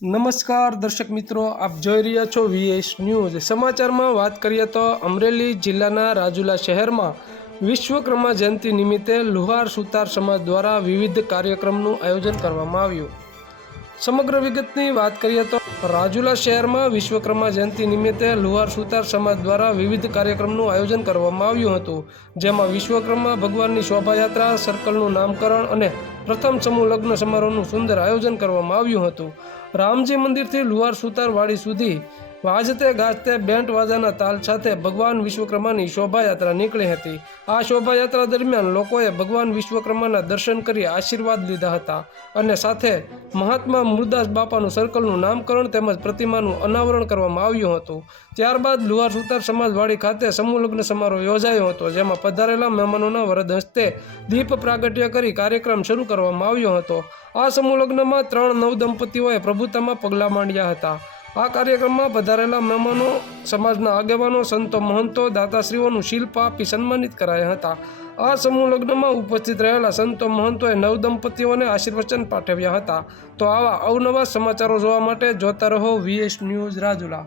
નમસ્કાર દર્શક મિત્રો, આપ જોઈ રહ્યા છો VS ન્યૂઝ। સમાચારમાં વાત કરીએ તો અમરેલી જિલ્લાના રાજુલા શહેરમાં વિશ્વકર્મા જયંતિ નિમિત્તે લુહાર સુતાર સમાજ દ્વારા વિવિધ કાર્યક્રમનું આયોજન કરવામાં આવ્યું। સમગ્ર વિગતની વાત કરીએ તો રાજુલા શહેરમાં વિશ્વકર્મા જયંતિ નિમિત્તે લુહાર સુતાર સમાજ દ્વારા વિવિધ કાર્યક્રમનું આયોજન કરવામાં આવ્યું હતું, જેમાં વિશ્વકર્મા ભગવાનની શોભાયાત્રા, સર્કલનું નામકરણ અને પ્રથમ સમૂહ લગ્ન સમારોહનું સુંદર આયોજન કરવામાં આવ્યું હતું। રામજી મંદિરથી લુહાર સુતાર વાડી સુધી વાજતે ગાજતે બેન્ડ વાજાના તાલ સાથે ભગવાન વિશ્વકર્માની શોભાયાત્રા નીકળી હતી। આ શોભાયાત્રા દરમિયાન લોકોએ ભગવાન વિશ્વકર્માના દર્શન કરી આશીર્વાદ લીધા હતા અને સાથે મહાત્મા મુરદાસ બાપાનું સર્કલનું નામકરણ તેમજ પ્રતિમાનું અનાવરણ કરવામાં આવ્યું હતું। ત્યારબાદ લુહાર સુતાર સમાજવાડી ખાતે સમૂહ લગ્ન સમારોહ યોજાયો હતો, જેમાં પધારેલા મહેમાનોના વરદ હસ્તે દીપ પ્રાગટ્ય કરી કાર્યક્રમ શરૂ કરવામાં આવ્યો હતો। આ સમૂહ લગ્નમાં 3 નવદંપતીઓએ પ્રભુતામાં પગલાં માંડ્યા હતા। આ કાર્યક્રમમાં પધારેલા મહેમાનો, સમાજના આગેવાનો, સંતો, મહંતો, દાતાશ્રીઓનું શિલ્પ આપી સન્માનિત કરાયા હતા। આ સમૂહ લગ્નમાં ઉપસ્થિત રહેલા સંતો મહંતોએ નવદંપતીઓને આશીર્વચન પાઠવ્યા હતા। તો આવા અવનવા સમાચારો જોવા માટે જોતા રહો VS ન્યૂઝ રાજુલા।